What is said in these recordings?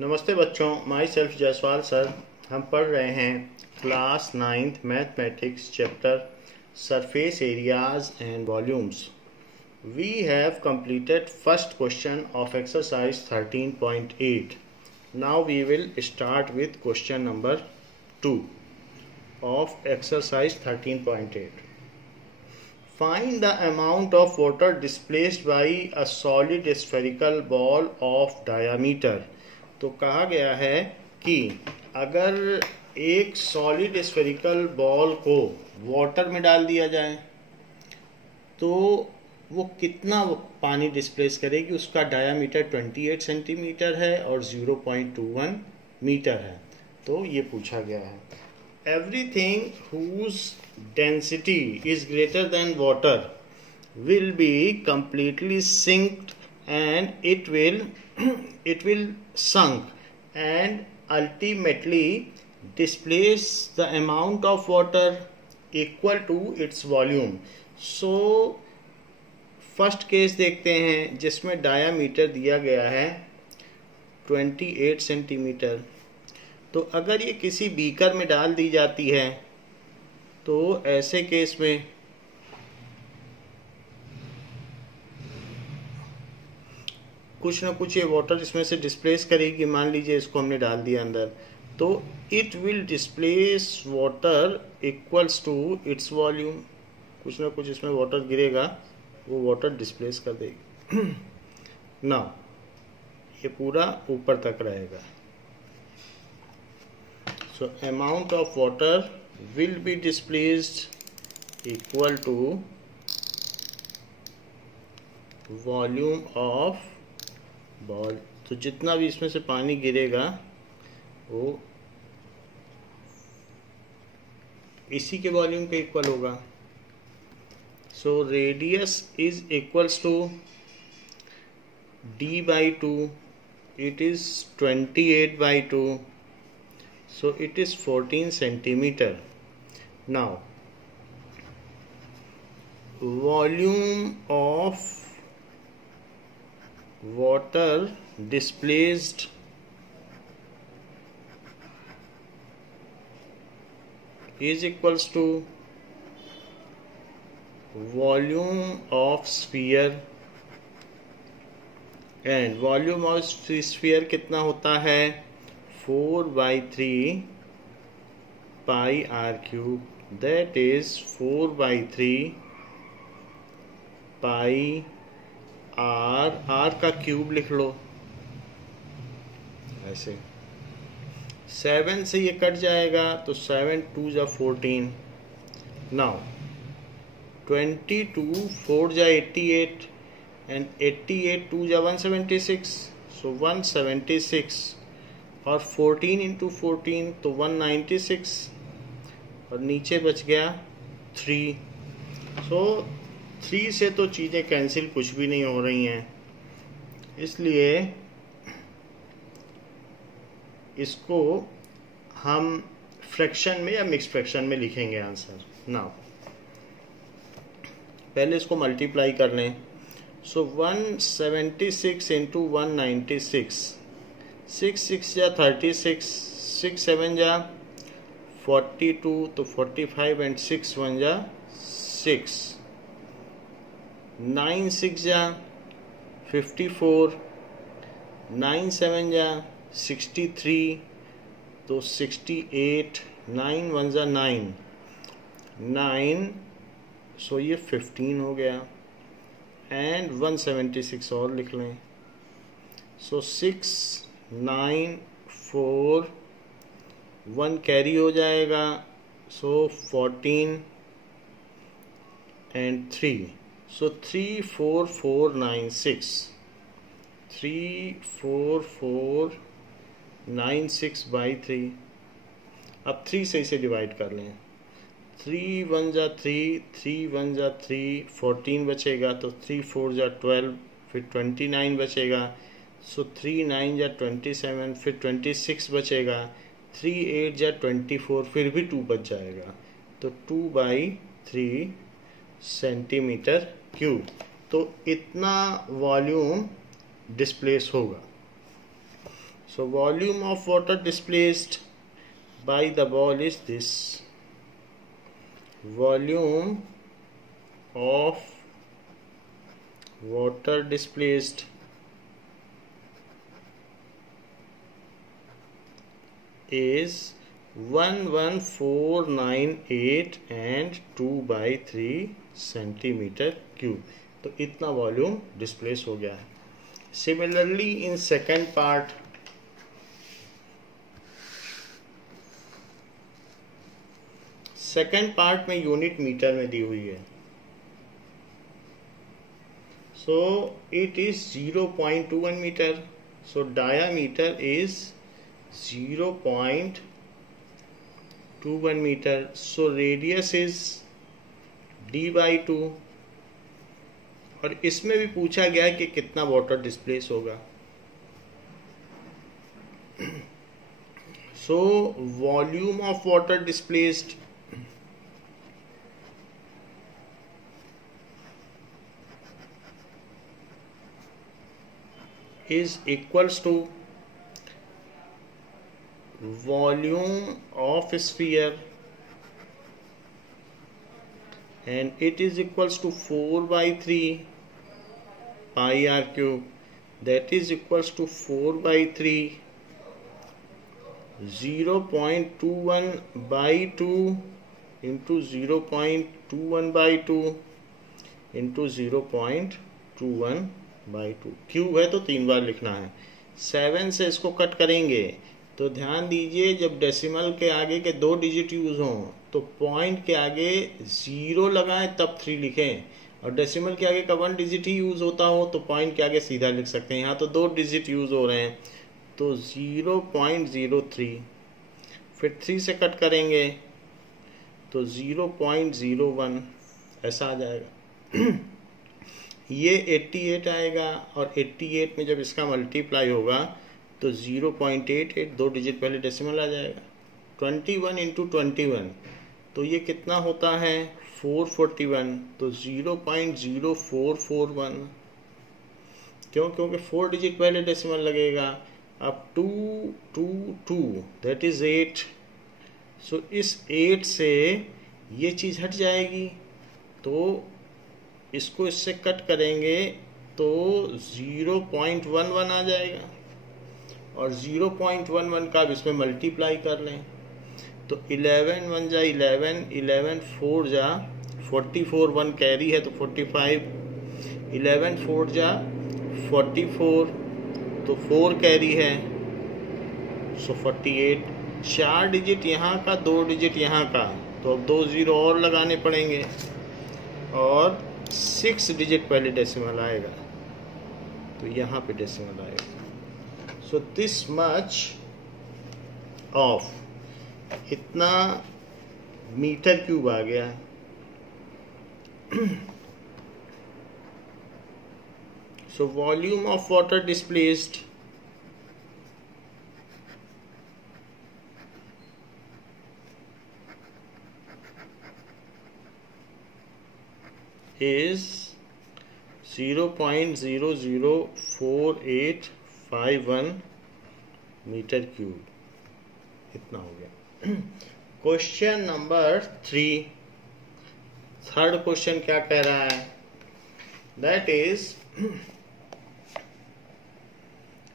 नमस्ते बच्चों, my self Jaiswal sir. हम पढ़ रहे हैं class 9th mathematics chapter surface areas and volumes. We have completed first question of exercise 13.8. Now we will start with question number 2 of exercise 13.8. Find the amount of water displaced by a solid spherical ball of diameter. तो कहा गया है कि अगर एक solid spherical ball को water में डाल दिया जाए तो वो कितना पानी डिस्प्लेस करेगी। उसका डायामीटर 28 सेंटीमीटर है और 0.21 मीटर है। तो ये पूछा गया है। Everything whose density is greater than water will be completely sinked and it will sunk and ultimately displace the amount of water equal to its volume. So first case देखते हैं जिसमें डायामीटर दिया गया है 28 सेंटीमीटर। तो अगर ये किसी बीकर में डाल दी जाती है तो ऐसे केस में कुछ ना कुछ ये वाटर इसमें से डिस्प्लेस करेगी। मान लीजिए इसको हमने डाल दिया अंदर, तो it will displace water equals to its volume. कुछ ना कुछ इसमें वाटर गिरेगा, वो वाटर डिस्प्लेस कर देगी। नाउ ये पूरा ऊपर तक रहेगा। So amount of water will be displaced equal to volume of ball. तो जितना भी इसमें से पानी गिरेगा वो इसी के वॉल्यूम के इक्वल होगा। So radius is equals to d by 2, it is 28 by 2, so it is 14 centimeter. Now volume of water displaced is equals to volume of sphere, and volume of sphere कितना होता है 4/3 pi r cube, that is 4/3 pi r का cube लिख लो ऐसे। 7 से ये cut जाएगा तो 7 2 जा 14। नाउ 22 4 जा 88 and 88 2 जा 176, so 176 और 14 into 14 तो 196 और नीचे बच गया 3। सो 3 से तो चीज़ें कैंसिल कुछ भी नहीं हो रही हैं, इसलिए इसको हम फ्रैक्शन में या मिक्स फ्रैक्शन में लिखेंगे आंसर। नाउ पहले इसको मल्टीप्लाई कर लें। सो 176 इंटू 196, 6 6 जा 36, 6 7 जा 42, तो 45 एंड 6 1 जा 6, 9 6 जा 54, 9 7 जा 63, तो 68, 9 1 जा 9, 9, सो ये 15 हो गया एंड 176 और लिख लें। सो 6 9 4 1 कैरी हो जाएगा, सो 14 एंड 3, सो 3 4 4 9 6, 3 4 4 9 6 बाई 3। अब 3 से इसे डिवाइड कर लें। 3 1 जा 3, 3 1 जा 3, 14 बचेगा, तो 3 4 जा 12, फिर 29 बचेगा, सो 3 9 जा 27, फिर 26 बचेगा, 3 8 जा 24, फिर भी 2 बच जाएगा, तो 2/3 सेंटीमीटर क्यूब। तो इतना वॉल्यूम डिस्प्लेस होगा। So volume of water displaced by the ball is this. Volume of water displaced is 11498 and 2/3 centimetre cube. तो इतना वॉल्यूम डिस्प्लेस हो गया है. सिमिलरली इन सेकेंड पार्ट, में यूनिट मीटर में दी हुई है. So it is 0.21 metre. So diameter is 0.21 meter. So radius is d/2. और इसमें भी पूछा गया है कि कितना वाटर डिस्प्लेस होगा. So volume of water displaced is equals to volume of sphere, and it is equals to 4/3 pi r cube. That is equals to 4/3 0.21/2 into 0.21/2 into 0.21/2. Cube है तो 3 बार लिखना है. 7 से इसको कट करेंगे तो ध्यान दीजिए, जब डेसिमल के आगे के 2 डिजिट यूज हों तो पॉइंट के आगे 0 लगाएं तब 3 लिखें, और डेसिमल के आगे का 1 डिजिट ही यूज होता हो तो पॉइंट के आगे सीधा लिख सकते हैं. यहाँ तो 2 डिजिट यूज हो रहे हैं तो 0.03. फिर 3 से कट करेंगे तो 0.01 ऐसा आ जाएगा. ये 88 आएगा, और 88 में जब इसका मल्टीप्लाई होगा तो 0.88 2 डिजिट पहले डेसिमल आ जाएगा. 21 इंटू 21 तो ये कितना होता है 441. तो 0.0441. क्यों? क्योंकि 4 डिजिट पहले डेसिमल लगेगा. अब 222 दैट इज 8. सो इस 8 से ये चीज़ हट जाएगी तो इसको इससे कट करेंगे तो 0.11 आ जाएगा, और 0.11 का अब इसमें मल्टीप्लाई कर लें तो 11 1 जा 11, 11 4 जा 44, 1 कैरी है तो 45, 11 4 जा 44 तो 4 कैरी है सो 48. 4 डिजिट यहाँ का, 2 डिजिट यहाँ का, तो अब 2 0 और लगाने पड़ेंगे, और 6 डिजिट पहले डेसिमल आएगा तो यहाँ पे डेसिमल आएगा. सो दिस मच ऑफ इतना मीटर क्यूब आ गया. So volume of water displaced is 0.004851 metre cube. इतना हो गया. Question number 3. थर्ड क्वेश्चन क्या कह रहा है? That is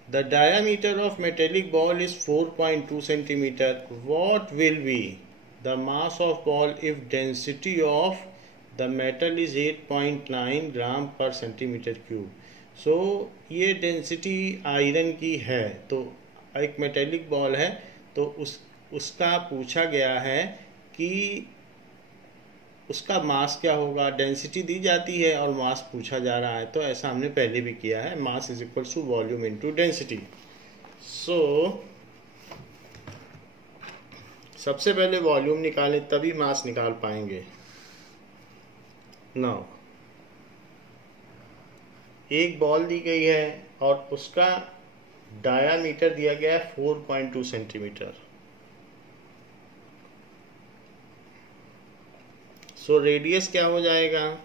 the diameter of metallic ball is 4.2 centimetre. What will be the mass of ball if density of the metal is 8.9 ग्राम पर centimetre cube. सो ये density iron की है, तो एक मेटेलिक बॉल है तो उसका पूछा गया है कि उसका मास क्या होगा. डेंसिटी दी जाती है और मास पूछा जा रहा है, तो ऐसा हमने पहले भी किया है. Mass is equal to volume into density. So सबसे पहले वॉल्यूम निकालें तभी मास निकाल पाएंगे. नाउ एक बॉल दी गई है और उसका डायामीटर दिया गया है 4.2 सेंटीमीटर. सो रेडियस क्या हो जाएगा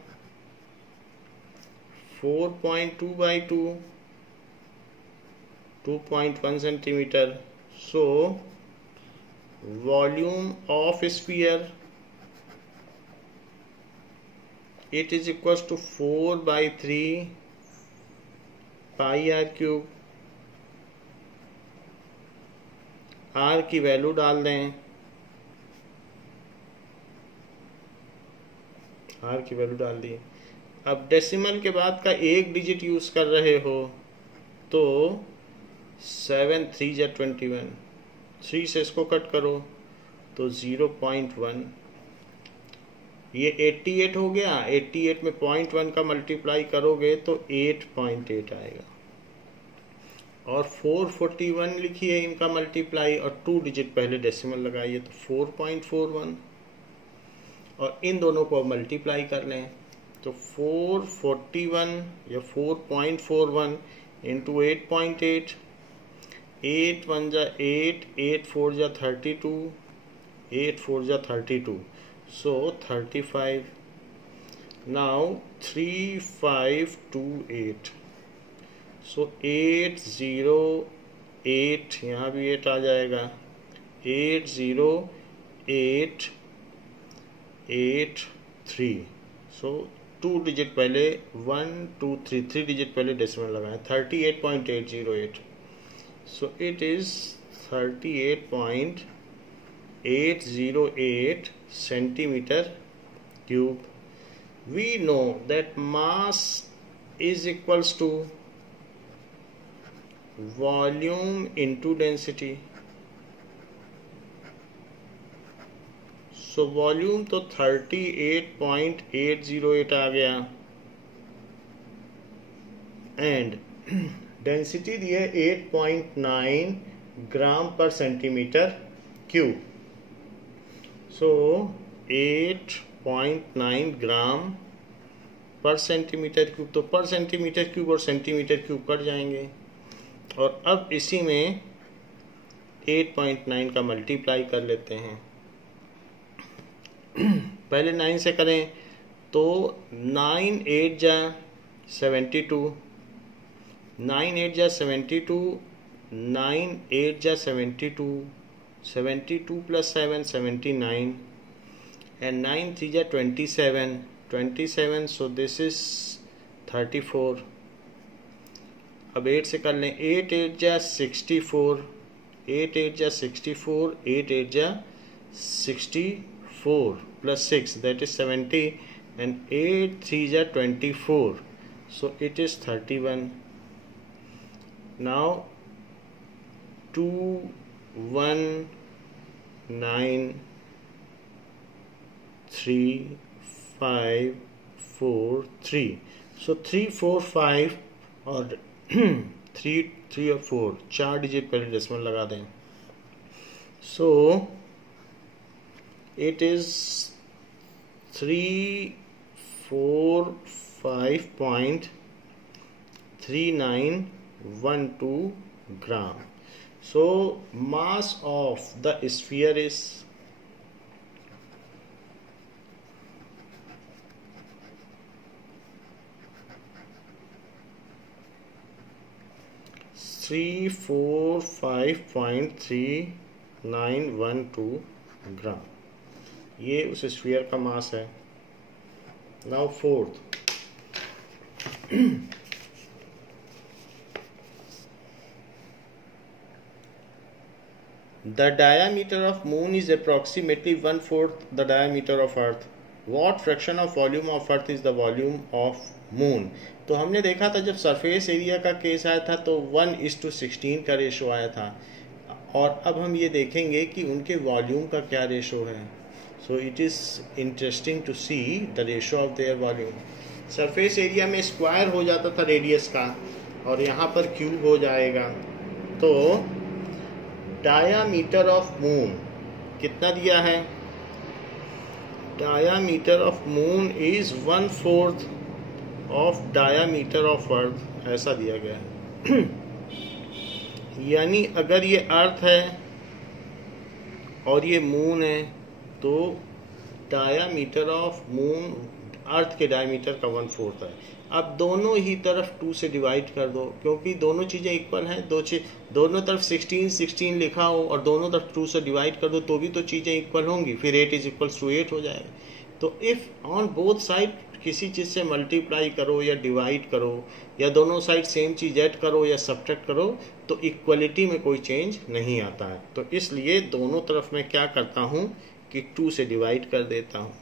4.2/2 2.1 centimeter. So volume of sphere, it is equals to 4/3 pi r cube. r की वैल्यू डाल दें, r की वैल्यू डाल दी। अब डेसिमल के बाद का एक डिजिट यूज कर रहे हो तो 7 3 जा 21, 3 से इसको कट करो तो 0.1, ये 88 हो गया। 88 में 0.1 का मल्टीप्लाई करोगे तो 8.8 आएगा। और 441 लिखिए इनका मल्टीप्लाई और 2 डिजिट पहले डेसिमल लगाइए तो 4.41, और इन दोनों को मल्टीप्लाई कर लें तो 441 या 4.41 इंटू 8.8, 8 1 जा 8, 8 4 जा 32, 8 4 जा 32, so 35. Now 3528, so 808, यहाँ भी 8 आ जाएगा, 80883, so 2 डिजिट पहले 1 2 3 3 डिजिट पहले डेसिमल लगाएं, 38.808, so it is 38.808 centimeter cube. We know that mass is equals to volume into density. So volume तो 38.808 आ गया, एंड डेंसिटी दी है 8.9 ग्राम पर सेंटीमीटर क्यूब। सो 8.9 ग्राम पर सेंटीमीटर क्यूब, तो पर सेंटीमीटर क्यूब और सेंटीमीटर क्यूब कट जाएंगे। और अब इसी में 8.9 का मल्टीप्लाई कर लेते हैं। पहले 9 से करें तो 9 8 जा 72, 9 8 जा 72, 9 8 जा 72, 72 plus 7 79, and 9 3 जा 27, 27, so this is 34। अब 8 से कर लें, 8 8 जा 64, 8 8 जा 64, 8 8 जा 64 plus 6, that is 70, and 8 3 जा 24, so it is 31। Now 2 1 9 3 5 4 3, so 3 4 5 और 3 3 और 4 4 डिजिट पहले डेसिमल लगा दें। So it is 345.3912 gram. So mass of the sphere is 345.3912 ग्राम। ये उस स्फीयर का मास है। Now fourth, the diameter of moon is approximately 1/4 the diameter of earth. What fraction of volume of earth is the volume of moon? तो हमने देखा था जब surface area का केस आया था तो 1:16 का रेशो आया था, और अब हम ये देखेंगे कि उनके वॉल्यूम का क्या रेशो है। So it is interesting to see the ratio of their volume. Surface area में स्क्वायर हो जाता था रेडियस का, और यहाँ पर क्यूब हो जाएगा। तो डायामीटर ऑफ मून कितना दिया है? Diameter of moon is 1/4 of diameter of earth, ऐसा दिया गया है। यानी अगर ये अर्थ है और ये मून है तो डायामीटर ऑफ मून अर्थ के डायमीटर का 1/4 है। अब दोनों ही तरफ 2 से डिवाइड कर दो, क्योंकि दोनों चीज़ें इक्वल हैं। दोनों तरफ 16 16 लिखा हो और दोनों तरफ 2 से डिवाइड कर दो तो भी तो चीज़ें इक्वल होंगी, फिर 8 इज इक्वल्स टू 8 हो जाएगा। तो इफ़ ऑन बोथ साइड किसी चीज़ से मल्टीप्लाई करो या डिवाइड करो या दोनों साइड सेम चीज़ ऐड करो या सब्ट्रैक्ट करो तो इक्वलिटी में कोई चेंज नहीं आता है। तो इसलिए दोनों तरफ मैं क्या करता हूँ कि 2 से डिवाइड कर देता हूँ।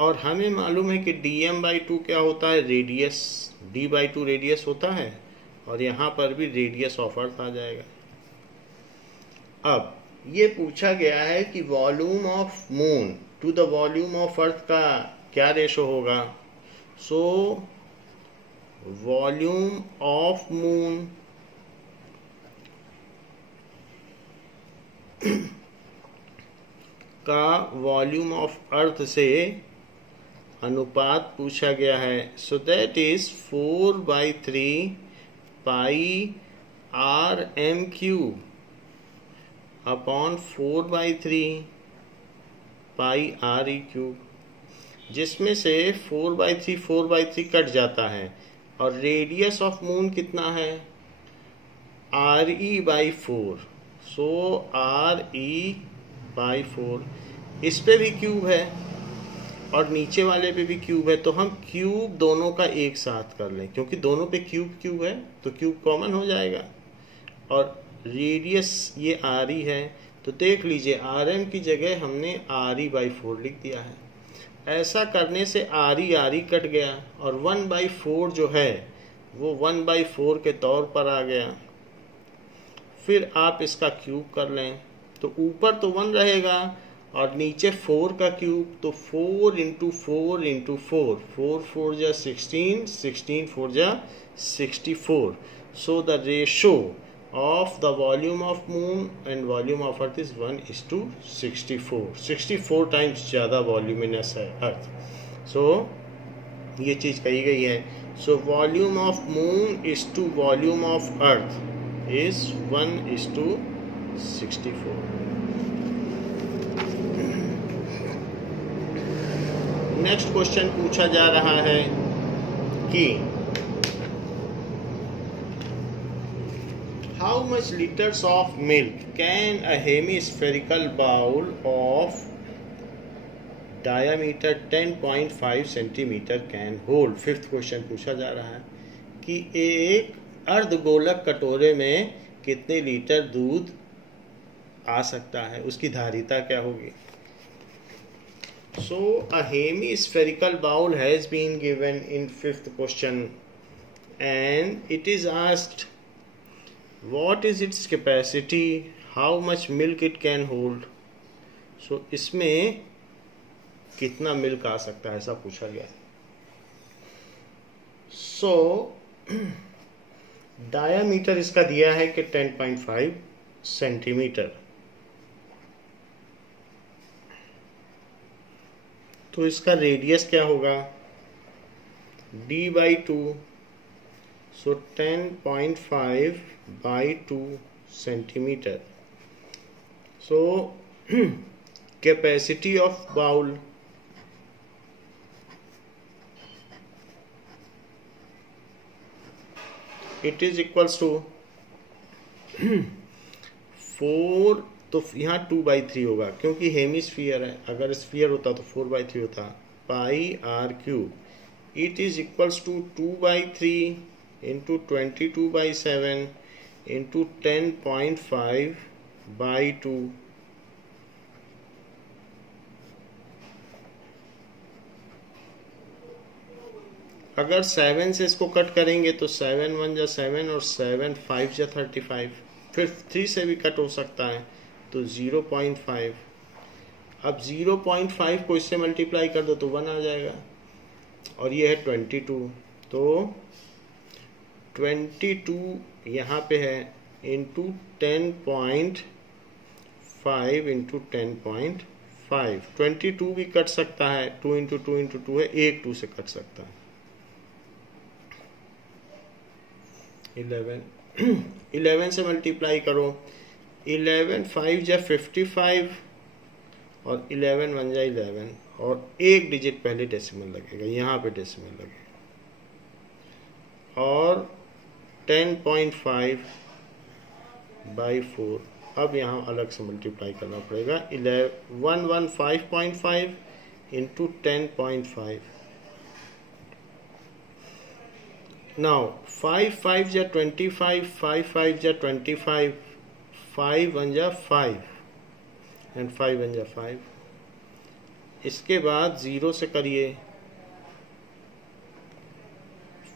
और हमें मालूम है कि dm/2 क्या होता है, रेडियस। d/2 रेडियस होता है और यहाँ पर भी रेडियस ऑफ अर्थ आ जाएगा। अब ये पूछा गया है कि volume of moon to the volume of earth का क्या रेशो होगा। सो वॉल्यूम ऑफ मून का वॉल्यूम ऑफ अर्थ से अनुपात पूछा गया है। So that is 4/3 pi r/m³ upon 4/3 pi r⁵, जिसमें से 4/3 कट जाता है और रेडियस ऑफ मून कितना है, re/4। सो re/4, इस पे भी क्यूब है और नीचे वाले पे भी क्यूब है, तो हम क्यूब दोनों का एक साथ कर लें, क्योंकि दोनों पे क्यूब क्यूब है तो क्यूब कॉमन हो जाएगा। और रेडियस ये RE है, तो देख लीजिए RM की जगह हमने RE/4 लिख दिया है। ऐसा करने से RE कट गया और 1/4 जो है वो 1/4 के तौर पर आ गया। फिर आप इसका क्यूब कर लें तो ऊपर तो 1 रहेगा और नीचे 4 का क्यूब, तो 4 × 4 × 4, 4 4 जा 16, 16 4 जा 64। So the ratio of the volume of moon and volume of earth is 1:64। 64 times ज़्यादा वॉल्यूमिनस है अर्थ। सो ये चीज़ कही गई है। So volume of moon is to volume of earth is 1:64। Next question पूछा जा रहा है कि how much liters of milk can a hemispherical bowl of diameter 10.5 centimeter can hold। Fifth question पूछा जा रहा है कि एक अर्धगोलक कटोरे में कितने लीटर दूध आ सकता है, उसकी धारिता क्या होगी। So a hemispherical bowl has been given in fifth question and it is asked what is its capacity, how much milk it can hold। so इसमें कितना मिल्क आ सकता है ऐसा पूछा गया है। सो डायामीटर इसका दिया है कि 10.5 सेंटीमीटर, तो इसका रेडियस क्या होगा, d/2। So 10.5/2 centimetre. So capacity of bowl it is equals to 4, तो यहाँ 2/3 होगा क्योंकि हेमिस्फीयर है, अगर स्फीयर होता तो 4/3 होता, pi r³ it is equals to 2/3 into 22/7 into 10.5/2। अगर 7 से इसको कट करेंगे तो 7 1 जा 7 और 7 5 जा 35, फिर 3 से भी कट हो सकता है तो 0.5। अब 0.5 को इससे मल्टीप्लाई कर दो तो 1 आ जाएगा और ये है 22, तो 22 यहाँ पे है इंटू 10.5 इंटू 10.5। 22 भी कट सकता है, 2 इंटू 2 इंटू 2 है, 1 2 से कट सकता है। 11 से मल्टीप्लाई करो, 11 5 जा 55 और 11 1 जा 11, और एक डिजिट पहले डेसिमल लगेगा, यहाँ पे डेसिमल लगेगा, और 10.5/4 अब यहाँ अलग से मल्टीप्लाई करना पड़ेगा। 115.5 इंटू 10.5। नाउ 5 5 जा 25, 5 5 जा 25, 5 1 जा 5 एंड 5 1 जा 5। इसके बाद 0 से करिए,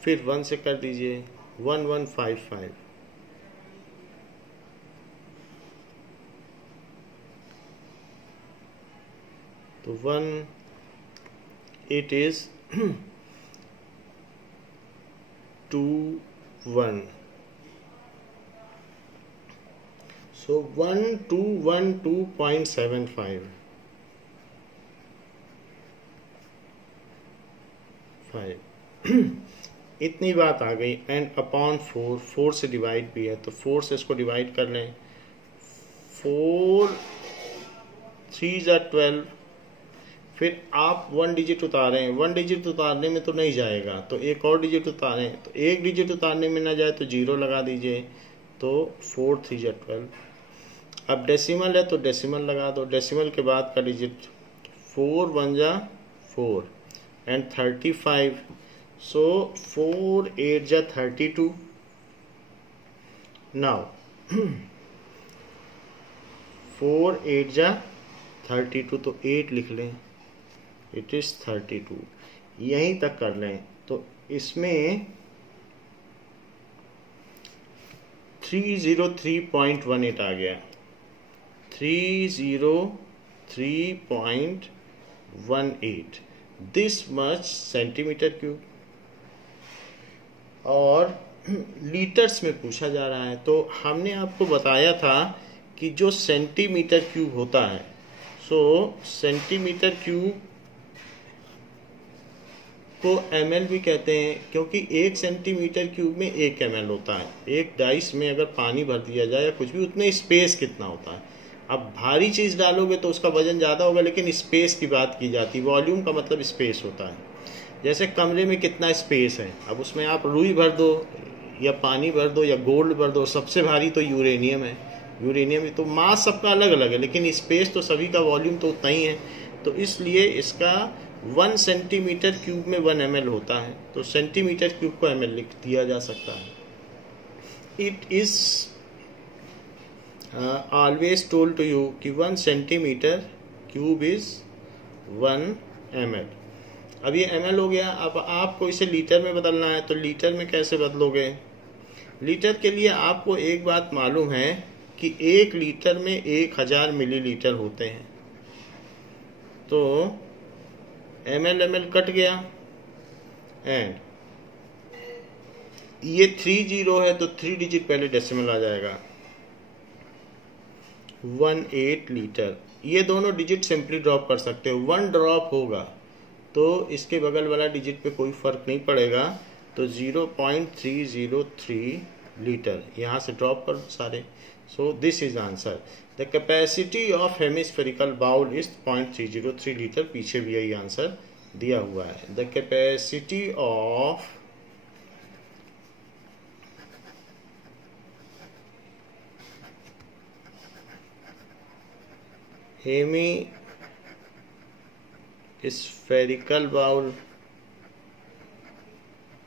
फिर 1 से कर दीजिए, 1155। तो 1 it is 2 1, so 1212.75 इतनी बात आ गई। एंड अपॉन 4, 4 से डिवाइड भी है तो 4 से इसको डिवाइड कर लें। 4 3 जा 12। फिर आप 1 डिजिट उतारें, 1 डिजिट उतारने में तो नहीं जाएगा, तो एक और डिजिट उतारें, तो एक डिजिट उतारने में ना जाए तो 0 लगा दीजिए। तो 4 3 जा 12। अब डेसिमल है तो डेसिमल लगा दो, डेसिमल के बाद का डिजिट 4 1 जा 4 एंड 35। सो 4 8 जा 32। नाउ 4 8 जा 32, तो 8 लिख लें, इट इज 32। यहीं तक कर लें तो इसमें 303.18 आ गया, 303.18 दिस मच सेंटीमीटर क्यूब। और लीटर्स में पूछा जा रहा है, तो हमने आपको बताया था कि जो सेंटीमीटर क्यूब होता है, सो सेंटीमीटर क्यूब को ml भी कहते हैं, क्योंकि 1 सेंटीमीटर क्यूब में 1 ml होता है। एक डाइस में अगर पानी भर दिया जाए या कुछ भी, उतने स्पेस कितना होता है। अब भारी चीज़ डालोगे तो उसका वजन ज़्यादा होगा, लेकिन स्पेस की बात की जाती है। वॉल्यूम का मतलब स्पेस होता है। जैसे कमरे में कितना स्पेस है, अब उसमें आप रुई भर दो या पानी भर दो या गोल्ड भर दो, सबसे भारी तो यूरेनियम है। यूरेनियम तो मास सबका अलग अलग है, लेकिन स्पेस तो सभी का, वॉल्यूम तो उतना ही है। तो इसलिए इसका 1 सेंटीमीटर क्यूब में 1 ml होता है, तो सेंटीमीटर क्यूब को ml लिख दिया जा सकता है। It is always told to you कि 1 सेंटीमीटर क्यूब इज 1 ml। अब ये ml हो गया। अब आपको इसे लीटर में बदलना है, तो लीटर में कैसे बदलोगे? लीटर के लिए आपको एक बात मालूम है कि 1 लीटर में 1000 मिलीलीटर होते हैं। तो ml कट गया, एंड ये 30 है तो 3 डिजिट पहले डेसिमल आ जाएगा, 18 लीटर। ये दोनों डिजिट सिंपली ड्रॉप कर सकते हो। 1 ड्रॉप होगा तो इसके बगल वाला डिजिट पे कोई फर्क नहीं पड़ेगा, तो 0.303 लीटर यहाँ से ड्रॉप कर सारे। So this is answer. The capacity of hemispherical bowl is 0.303 litre. पीछे भी यही आंसर दिया हुआ है। The capacity of hemispherical bowl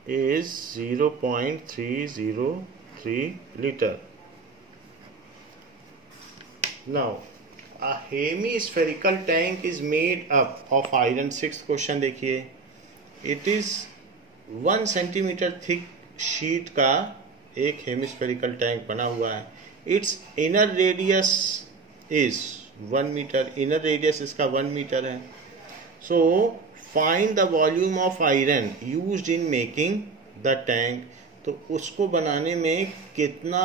is 0.303 liter. Now, a hemispherical tank is made up of iron. 6th question देखिए, it is 1 centimetre thick sheet का एक hemispherical tank बना हुआ है। Its inner radius is 1 metre. Inner radius इसका 1 metre है। So find the volume of iron used in making the tank. तो उसको बनाने में कितना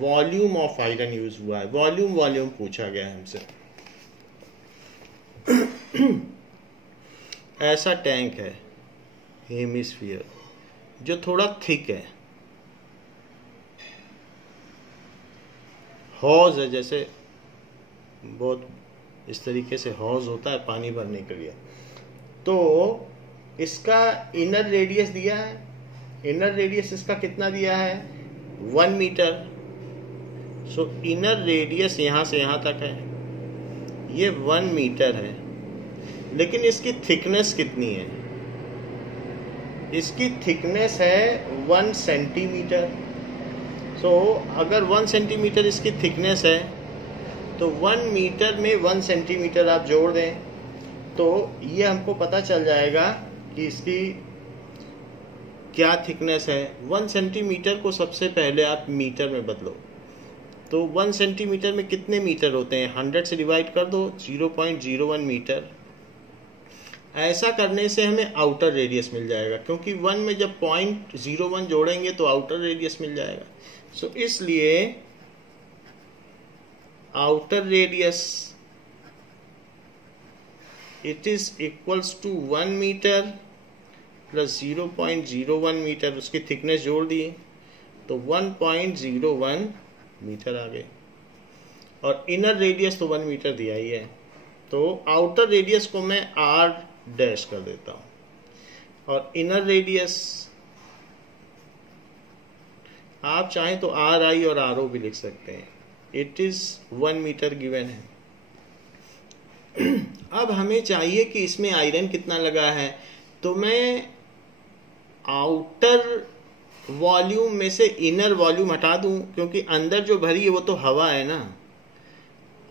वॉल्यूम ऑफ आयरन यूज हुआ है, वॉल्यूम पूछा गया है हमसे। ऐसा टैंक है हेमिस्फीयर जो थोड़ा थिक है, हॉज है, जैसे बहुत इस तरीके से हौज होता है पानी भरने के लिए। तो इसका इनर रेडियस दिया है, इनर रेडियस इसका कितना दिया है 1 मीटर। सो इनर रेडियस यहाँ से यहाँ तक है, ये 1 मीटर है, लेकिन इसकी थिकनेस कितनी है, इसकी थिकनेस है 1 सेंटीमीटर। सो अगर 1 सेंटीमीटर इसकी थिकनेस है तो 1 मीटर में 1 सेंटीमीटर आप जोड़ दें तो ये हमको पता चल जाएगा कि इसकी क्या थिकनेस है। 1 सेंटीमीटर को सबसे पहले आप मीटर में बदलो, तो 1 सेंटीमीटर में कितने मीटर होते हैं, 100 से डिवाइड कर दो, 0.01 मीटर। ऐसा करने से हमें आउटर रेडियस मिल जाएगा, क्योंकि 1 में जब 0.01 जोड़ेंगे तो आउटर रेडियस मिल जाएगा। सो इसलिए outer radius it is equals to 1 metre plus 0.01 metre, उसकी थिकनेस जोड़ दिए तो 1.01 मीटर आ गए, और इनर रेडियस तो 1 मीटर दिया ही है। तो आउटर रेडियस को मैं r डैश कर देता हूं, और इनर रेडियस आप चाहें तो RI और RO भी लिख सकते हैं। इट इज 1 मीटर गिवन है। अब हमें चाहिए कि इसमें आयरन कितना लगा है, तो मैं आउटर वॉल्यूम में से इनर वॉल्यूम हटा दूं, क्योंकि अंदर जो भरी है वो तो हवा है ना,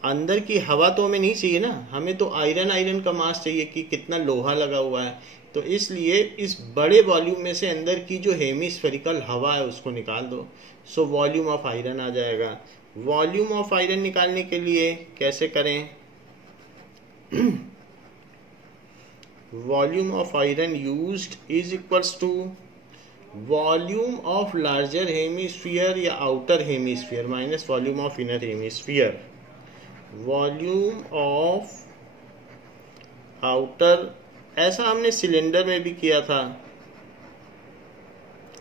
अंदर की हवा तो हमें नहीं चाहिए ना, हमें तो आयरन का मास चाहिए कि कितना लोहा लगा हुआ है। तो इसलिए इस बड़े वॉल्यूम में से अंदर की जो हेमिस्फेरिकल हवा है उसको निकाल दो। सो वॉल्यूम ऑफ आयरन आ जाएगा। वॉल्यूम ऑफ आयरन निकालने के लिए कैसे करें, volume of iron used is equals to volume of larger hemisphere या outer hemisphere minus volume of inner hemisphere. Volume of outer, ऐसा हमने सिलेंडर में भी किया था,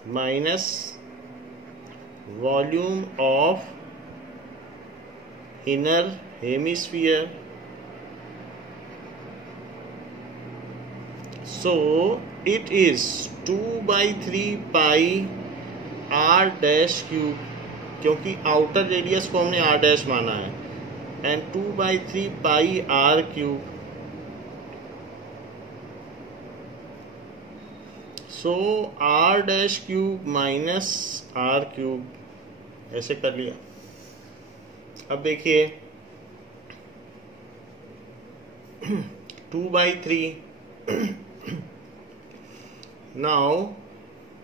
minus volume of inner hemisphere. So it is 2/3 pi r dash cube, क्योंकि outer radius को हमने r डैश माना है, and 2/3 pi r cube. So r dash cube minus r cube, ऐसे कर लिया। अब देखिए 2/3 नाउ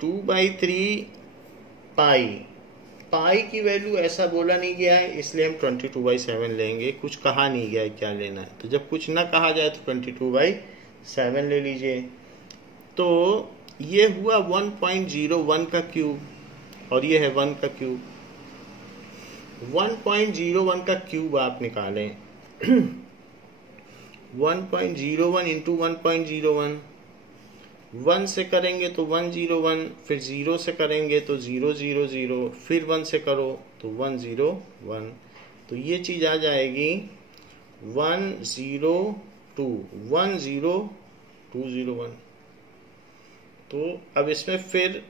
2/3 पाई की वैल्यू ऐसा बोला नहीं गया है, इसलिए हम 22/7 लेंगे। कुछ कहा नहीं गया है क्या लेना है, तो जब कुछ ना कहा जाए तो 22/7 ले लीजिए। तो ये हुआ 1.01 का क्यूब, और ये है 1 का क्यूब। 1.01 का क्यूब आप निकालें 1.01 इंटू 1.01, 1 से करेंगे तो 101, फिर 0 से करेंगे तो 000, फिर 1 से करो तो 101, तो ये चीज आ जाएगी 10201। तो अब इसमें फिर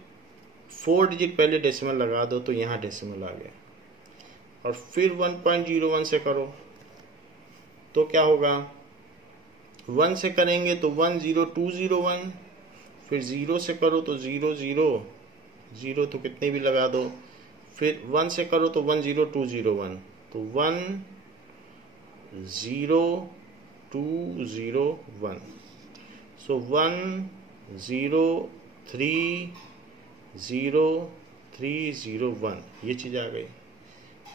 4 डिजिट पहले डेसिमल लगा दो तो यहाँ डेसिमल आ गया, और फिर 1.01 से करो तो क्या होगा, 1 से करेंगे तो 10201, फिर 0 से करो तो 000, तो कितने भी लगा दो, फिर 1 से करो तो 10201, तो 10201। सो 1030301 ये चीज आ गई।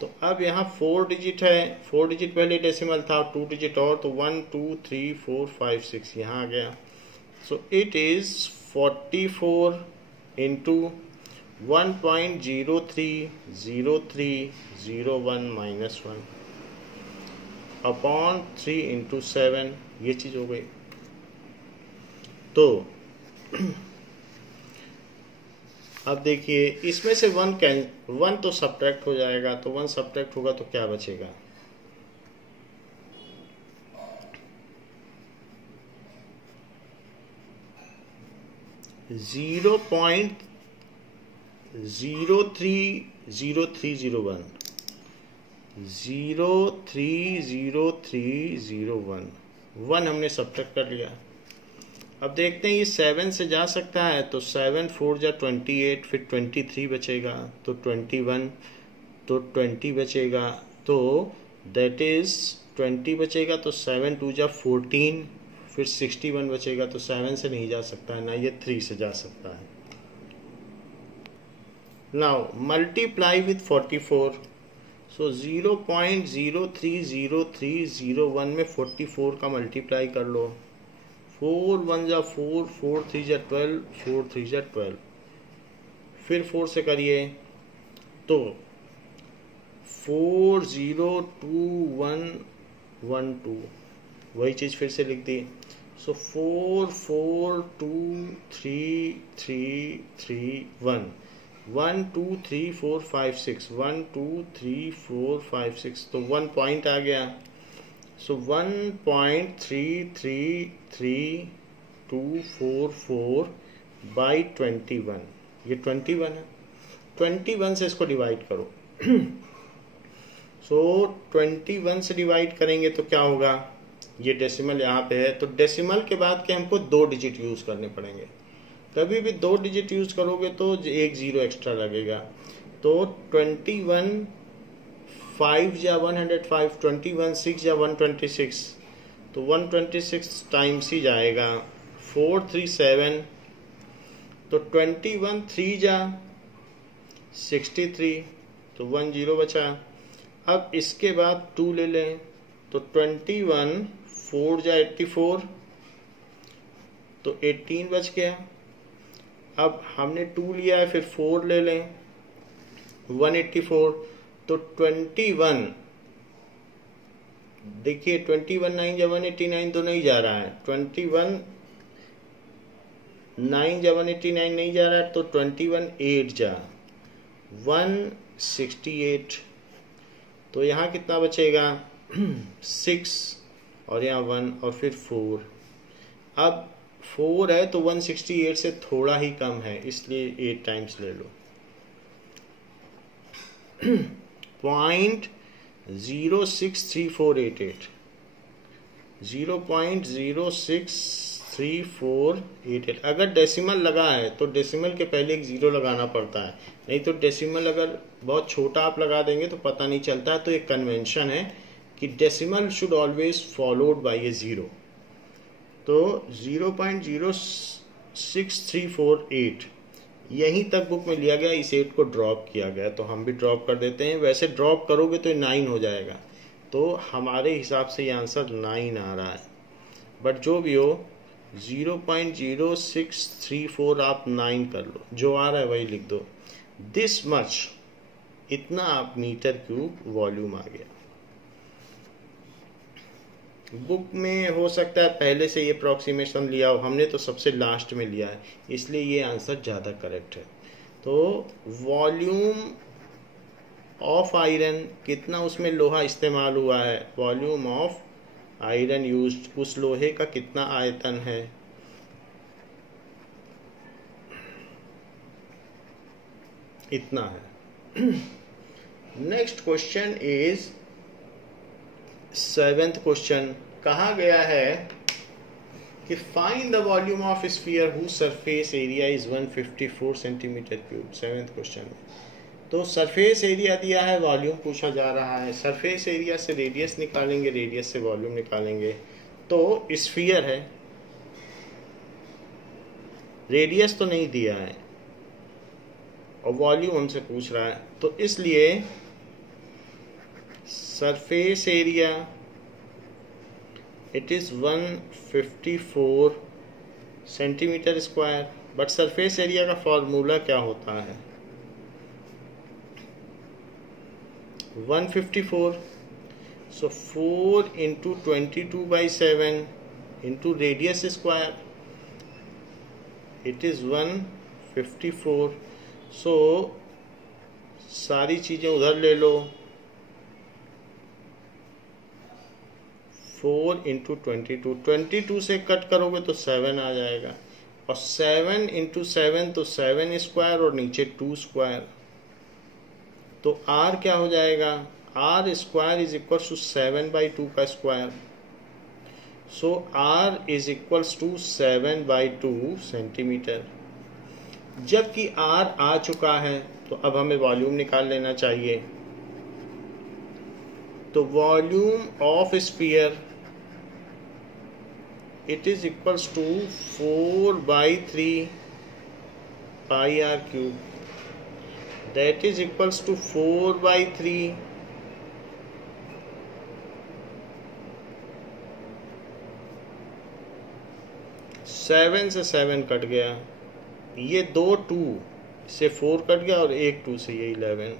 तो अब यहाँ 4 डिजिट है, 4 डिजिट पहले डेसिमल था, 2 डिजिट और, तो 1 2 3 4 5 6 यहाँ आ गया। सो it is 44 into 1.030301 minus 1 upon 3 into 7, ये चीज हो गई। तो अब देखिए इसमें से 1 तो सब्ट्रैक्ट हो जाएगा, तो 1 सब्ट्रैक्ट होगा तो क्या बचेगा, 0.030301 0.30301 1 हमने सब्ट्रैक्ट कर लिया। अब देखते हैं ये 7 से जा सकता है, तो 7 4 जा 28, फिर 23 बचेगा, तो 21, तो 20 बचेगा, तो दैट इज 20 बचेगा, तो 7 2 जा 14, फिर 61 बचेगा, तो 7 से नहीं जा सकता है, ना ये 3 से जा सकता है। नाउ मल्टीप्लाई विथ 44, सो 0.030301 में 44 का मल्टीप्लाई कर लो। 4 1 जा 4, 4 3 जा 12, 4 3 जा 12, फिर 4 से करिए तो 402112, वही चीज़ फिर से लिख दी। सो 442331 1 2 3 4 5 6 1 2 3 4 5 6, तो 1 पॉइंट आ गया। सो 1.333244 बाई 21, ये 21 है। 21 से इसको डिवाइड करो। सो 21 से डिवाइड करेंगे तो क्या होगा, ये डेसिमल यहाँ पे है, तो डेसिमल के बाद के हमको 2 डिजिट यूज करने पड़ेंगे। कभी भी 2 डिजिट यूज करोगे तो एक 0 एक्स्ट्रा लगेगा। तो 21 5 जा 105, 21 6 जा 126, तो 126 टाइम्स ही जाएगा। 4 3 7, तो 21 3 जा 63, तो 1 0 बचा। अब इसके बाद 2 ले लें, तो 21 4 जा 84, तो 18 बच गया। अब हमने 2 लिया है, फिर 4 ले लें, 184, तो 21, देखिए 21 9 जा 189 तो नहीं जा रहा है, 21 9 जा 189 नहीं जा रहा है, तो 21 8 जा 168, तो यहाँ कितना बचेगा 6, और यहाँ 1 और फिर 4। अब 4 है तो 168 से थोड़ा ही कम है, इसलिए 8 टाइम्स ले लो। 0.063488, 0.063488। अगर डेसिमल लगा है तो डेसिमल के पहले एक 0 लगाना पड़ता है, नहीं तो डेसिमल अगर बहुत छोटा आप लगा देंगे तो पता नहीं चलता है। तो एक कन्वेंशन है कि decimal should always followed by a 0। तो 0.06348 यहीं तक बुक में लिया गया, इस 8 को ड्रॉप किया गया, तो हम भी ड्रॉप कर देते हैं। वैसे ड्रॉप करोगे तो 9 हो जाएगा, तो हमारे हिसाब से ये आंसर 9 आ रहा है। बट जो भी हो 0.0634 आप 9 कर लो, जो आ रहा है वही लिख दो। दिस मच, इतना आप मीटर क्यूब वॉल्यूम आ गया। बुक में हो सकता है पहले से ये अप्रॉक्सीमेशन लिया हो, हमने तो सबसे लास्ट में लिया है, इसलिए ये आंसर ज़्यादा करेक्ट है। तो वॉल्यूम ऑफ आयरन कितना, उसमें लोहा इस्तेमाल हुआ है, वॉल्यूम ऑफ आयरन यूज्ड, उस लोहे का कितना आयतन है, इतना है। Next question is 7th question. कहा गया है कि find the volume of sphere whose surface area is 154 centimetre cube. 7th question में तो सरफेस एरिया दिया है, वॉल्यूम पूछा जा रहा है। सरफेस एरिया से रेडियस निकालेंगे, रेडियस से वॉल्यूम निकालेंगे। तो स्फीयर है, रेडियस तो नहीं दिया है और वॉल्यूम हमसे पूछ रहा है, तो इसलिए surface area it is 154 centimetre square. But surface area का फॉर्मूला क्या होता है, 154, सो 4 into 22/7 into radius square, it is 154। सो सारी चीजें उधर ले लो, 4 इंटू 22, 22 से कट करोगे तो 7 आ जाएगा। और 7 इंटू 7 तो 7 स्क्वायर और नीचे 2 स्क्वायर, तो r क्या हो जाएगा, r square is equal to 7/2 का square. So r is equals to 7/2 centimetre. जबकि r आ चुका है तो अब हमें वॉल्यूम निकाल लेना चाहिए। तो volume of sphere it is equals to 4/3 pi r cube, that is equals to 4/3 7 से 7 कट गया, ये 2 2 से 4 कट गया और एक 2 से ये 11।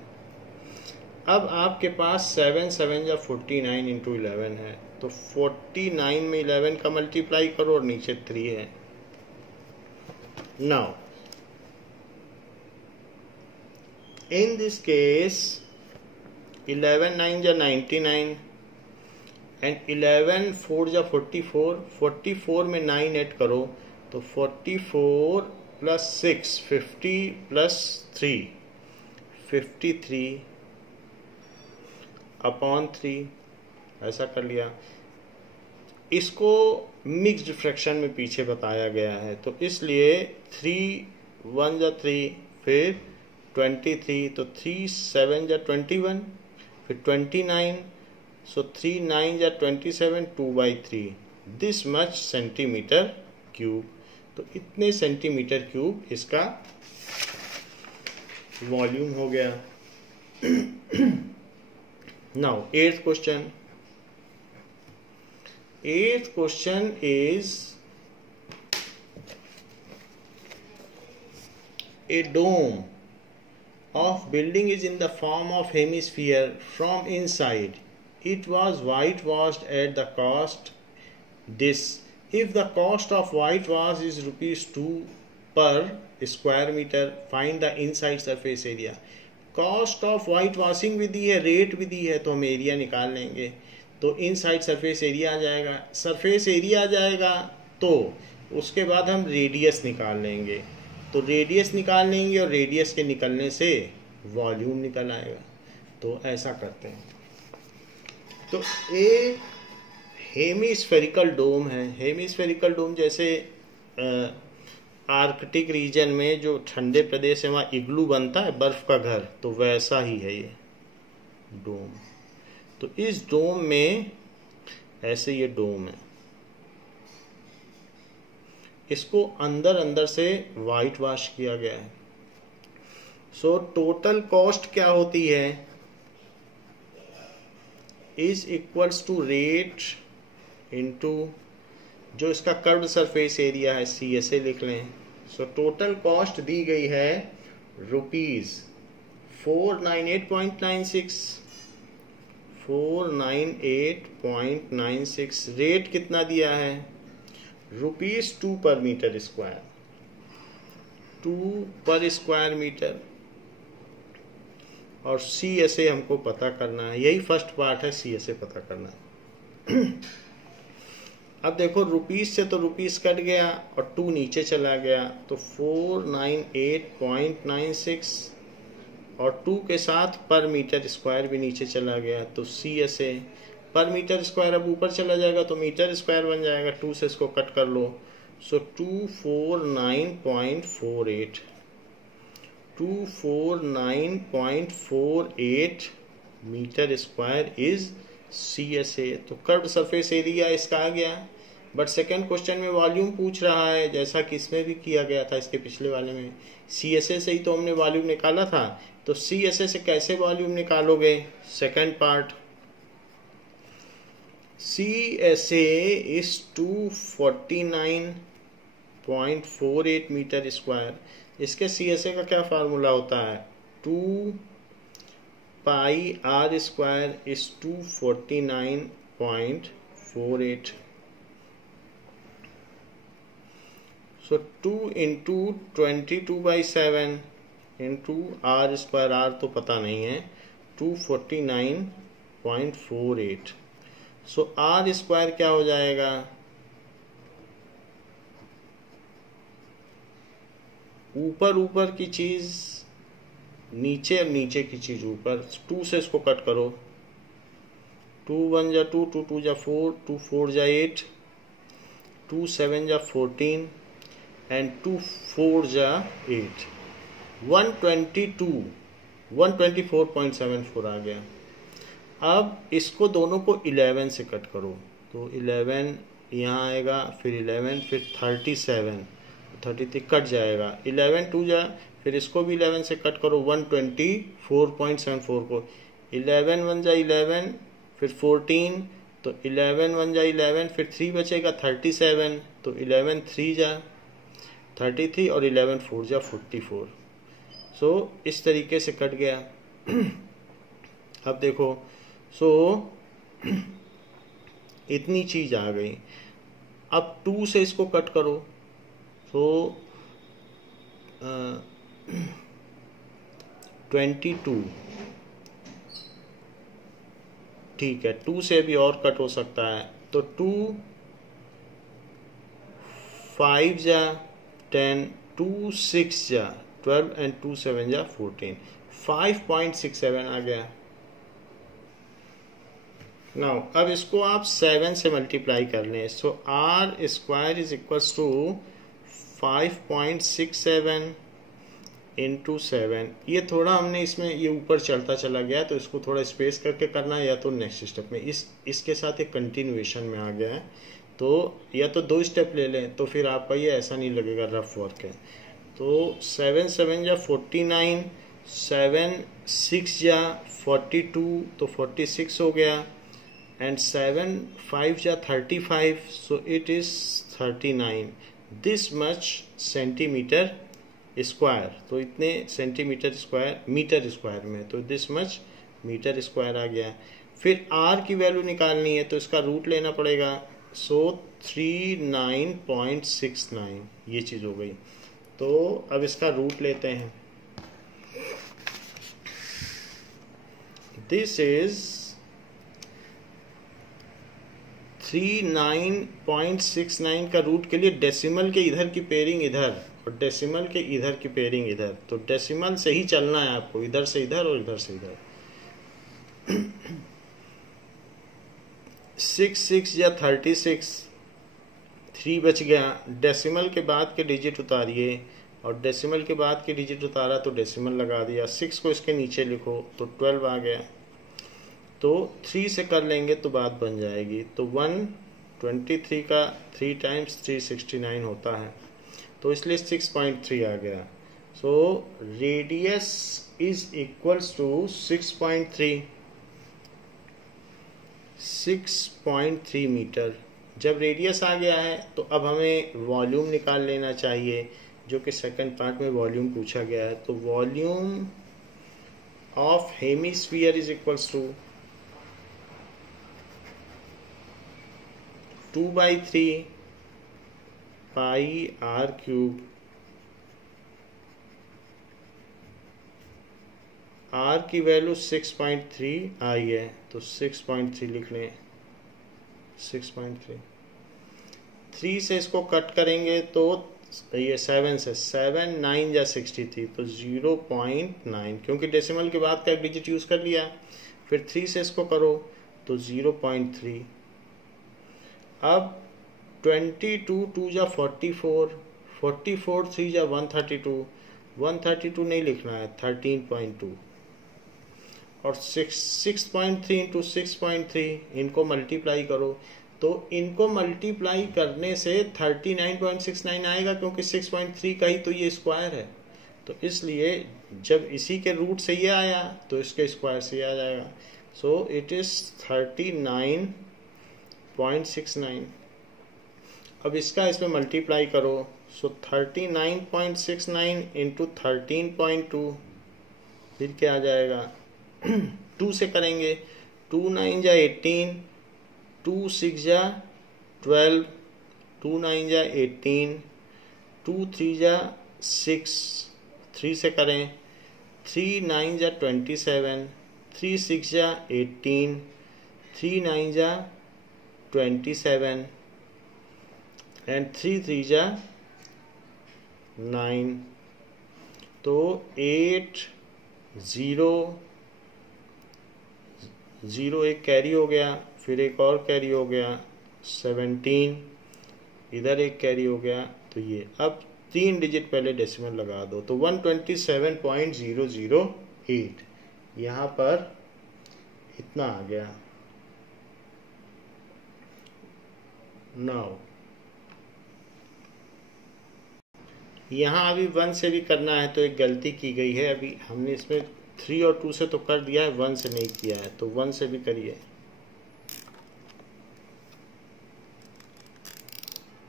अब आपके पास 7 7 या 49 इंटू 11 है, तो 49 में 11 का मल्टीप्लाई करो और नीचे 3 है। नाउ इन दिस केस 11 9 या 99 एंड 11 4 या 44, 44 में 9 ऐड करो तो 44 प्लस 6 50 प्लस 3 53 अपॉन 3, ऐसा कर लिया। इसको मिक्स्ड फ्रैक्शन में पीछे बताया गया है, तो इसलिए 3 1 या 3 फिर 23, तो 3 7 या 21 फिर 29, सो 3 9 या 27 2/3 दिस मच सेंटीमीटर क्यूब। तो इतने सेंटीमीटर क्यूब इसका वॉल्यूम हो गया। Now eighth question is a dome of building is in the form of hemisphere from inside. It was whitewashed at the cost this. If the cost of whitewash is ₹2 per square meter, find the inside surface area. Cost of white washing भी दी है, rate भी दी है, तो हम area निकाल लेंगे। तो inside surface area आ जाएगा, सरफेस एरिया आ जाएगा, तो उसके बाद हम रेडियस निकाल लेंगे। तो रेडियस निकाल लेंगे और रेडियस के निकलने से वॉल्यूम निकल आएगा। तो ऐसा करते हैं। तो एक हेमिस्फेरिकल डोम है। हेमिस्फेरिकल डोम जैसे आर्कटिक रीजन में जो ठंडे प्रदेश है वहाँ इग्लू बनता है, बर्फ का घर, तो वैसा ही है ये डोम। तो इस डोम में ऐसे ये डोम है, इसको अंदर अंदर से वाइट वॉश किया गया है। सो टोटल कॉस्ट क्या होती है, is equals to rate into जो इसका कर्व्ड सरफेस एरिया है, CSA लिख लें। सो टोटल कॉस्ट दी गई है ₹498.96, 498.96। रेट कितना दिया है, ₹2 पर मीटर स्क्वायर, 2 पर स्क्वायर मीटर। और CSA हमको पता करना है, यही फर्स्ट पार्ट है, CSA पता करना है। अब देखो रुपीस से तो रुपीस कट गया और 2 नीचे चला गया, तो 498.96 और 2 के साथ पर मीटर स्क्वायर भी नीचे चला गया, तो CSA पर मीटर स्क्वायर अब ऊपर चला जाएगा तो मीटर स्क्वायर बन जाएगा, 2 से इसको कट कर लो। सो 249.48, 249.48 मीटर स्क्वायर इज CSA। तो कर्व्ड सरफेस एरिया इसका आ गया। बट सेकंड क्वेश्चन में वॉल्यूम पूछ रहा है, जैसा कि इसमें भी किया गया था, इसके पिछले वाले में CSA से ही तो हमने वॉल्यूम निकाला था। तो CSA से कैसे वॉल्यूम निकालोगे, second part. CSA is 249.48 metre square. इसके CSA का क्या फार्मूला होता है, 2 pi r square is 249.48। So 2 into 22/7 into r square, r तो पता नहीं है, 249.48। सो r स्क्वायर क्या हो जाएगा, ऊपर ऊपर की चीज़ नीचे और नीचे की चीज़ ऊपर। 2 से इसको कट करो। 2 1 जा 2, 2 2 जा 4, 2 4 जा 8, 2 7 जा 14 एंड 2 4 जा 8। 124.74 आ गया। अब इसको दोनों को 11 से कट करो। तो 11 यहाँ आएगा, फिर 11, फिर 37, 33 कट जाएगा। 11 2 जा, फिर इसको भी 11 से कट करो। 124.74 को 11 1 जा 11, फिर 14, तो 11 1 जा 11, फिर 3 बचेगा 37, तो 11 3 जा 33 और 11 4 जा 44। सो इस तरीके से कट गया। अब देखो, सो इतनी चीज आ गई। अब 2 से इसको कट करो। सो 22, ठीक है, 2 से भी और कट हो सकता है। तो 2 5 जा 10, 2 6 जा 12 एंड 2 7 जा 14। 5.67 आ गया। नाउ अब इसको आप 7 से मल्टीप्लाई कर लें। So R square is equals to 5.67 into 7। ये थोड़ा हमने इसमें ये ऊपर चलता चला गया, तो इसको थोड़ा स्पेस करके करना है, या तो नेक्स्ट स्टेप में इसके साथ एक कंटिन्यूएशन में आ गया है। तो या तो 2 स्टेप ले लें, तो फिर आपका ये ऐसा नहीं लगेगा रफ वर्क है। तो 7 7 जा 49, 7 6 जा 42, तो 46 हो गया, एंड 7 5 जा 35, सो it is 39। This much centimetre square. तो इतने सेंटीमीटर स्क्वायर मीटर स्क्वायर में, तो दिस मच मीटर स्क्वायर आ गया। फिर आर की वैल्यू निकालनी है, तो इसका रूट लेना पड़ेगा। सो 39.69 ये चीज हो गई। तो अब इसका रूट लेते हैं। दिस इज 39.69 का रूट के लिए डेसिमल के इधर की पेयरिंग इधर और डेसिमल के इधर की पेयरिंग इधर। तो डेसिमल से ही चलना है आपको, इधर से इधर और इधर से इधर। 6 6 या 36, 3 बच गया। डेसिमल के बाद के डिजिट उतारिए, और डेसिमल के बाद के डिजिट उतारा तो डेसिमल लगा दिया। 6 को इसके नीचे लिखो, तो 12 आ गया। तो 3 से कर लेंगे तो बात बन जाएगी। तो 123 का 3 टाइम्स 369 होता है, तो इसलिए 6.3 आ गया। So radius is equals to 6.3 metre. जब रेडियस आ गया है तो अब हमें वॉल्यूम निकाल लेना चाहिए, जो कि सेकंड पार्ट में वॉल्यूम पूछा गया है। तो volume of hemisphere is equals to 2/3 pi r cube. R की वैल्यू 6.3 आई है, तो 6.3 लिख लें। 6.3, 3 से इसको कट करेंगे तो ये 7 से 7 9 या 63, तो 0.9, क्योंकि डेसिमल के बाद का एक डिजिट यूज कर लिया। फिर 3 से इसको करो तो 0.3। अब 22 2 जा 44, 44 3 जा 132, 132 नहीं लिखना है, 13.2। और 6.3 इंटू 6.3 इनको मल्टीप्लाई करो, तो इनको मल्टीप्लाई करने से 39.69 आएगा, क्योंकि 6.3 का ही तो ये स्क्वायर है। तो इसलिए जब इसी के रूट से ये आया तो इसके स्क्वायर से आ जाएगा। सो इट इज 39.69। अब इसका इसमें मल्टीप्लाई करो। सो 39.69 इंटू 13.2, फिर क्या आ जाएगा? 2 से करेंगे, 2 9 जा 18, 2 6 जा 12, 2 9 जा 18, 2 3 जा 6, 3 से करें, 3 9 जा 27, 3 6 जा 18, 3 9 जा 27 एंड 3 3 जा 9। तो 8 0 0 एक कैरी हो गया, फिर एक और कैरी हो गया 17, इधर एक कैरी हो गया। तो ये अब 3 डिजिट पहले डेसिमल लगा दो तो 127.008 यहाँ पर इतना आ गया। नाउ यहाँ अभी 1 से भी करना है तो एक गलती की गई है। अभी हमने इसमें 3 और 2 से तो कर दिया है, 1 से नहीं किया है, तो 1 से भी करिए।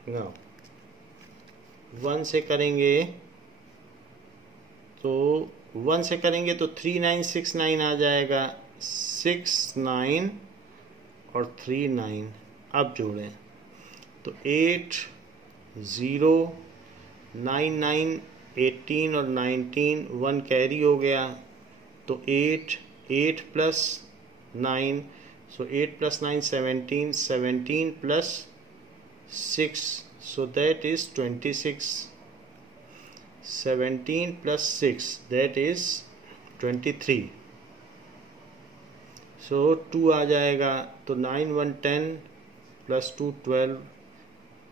नाउ 1 से करेंगे तो 1 से करेंगे तो 3969 आ जाएगा, 69 और 39। अब जोड़ें तो 8 0 9 9 18 और 19, 1 कैरी हो गया तो 8 8 plus 9, so 8 plus 9 17, 17 plus 6, so that is 26, 17 plus 6 that is 23, so 2 आ जाएगा तो 9 1 10 प्लस 2 12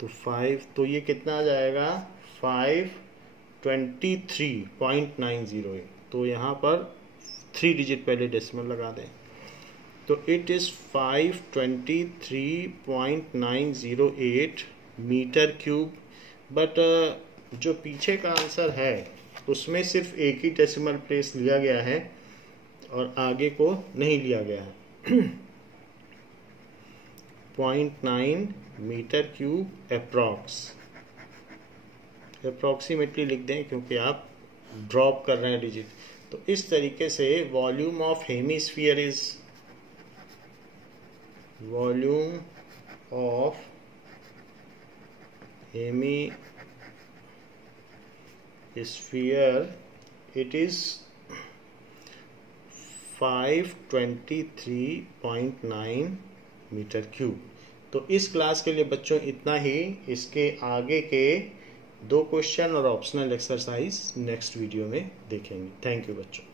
तो 5, तो ये कितना आ जाएगा 523.908। तो यहाँ पर 3 डिजिट पहले डेसिमल लगा दें तो it is 523.908 metre cube. But जो पीछे का आंसर है उसमें सिर्फ एक ही डेसिमल प्लेस लिया गया है और आगे को नहीं लिया गया है। 0.9 मीटर क्यूब अप्रॉक्सीमेटली लिख दें क्योंकि आप ड्रॉप कर रहे हैं डिजिट। तो इस तरीके से volume of hemisphere is volume of hemisphere, it is 523.9 metre cube. तो इस क्लास के लिए बच्चों इतना ही। इसके आगे के 2 क्वेश्चन और ऑप्शनल एक्सरसाइज नेक्स्ट वीडियो में देखेंगे। थैंक यू बच्चों।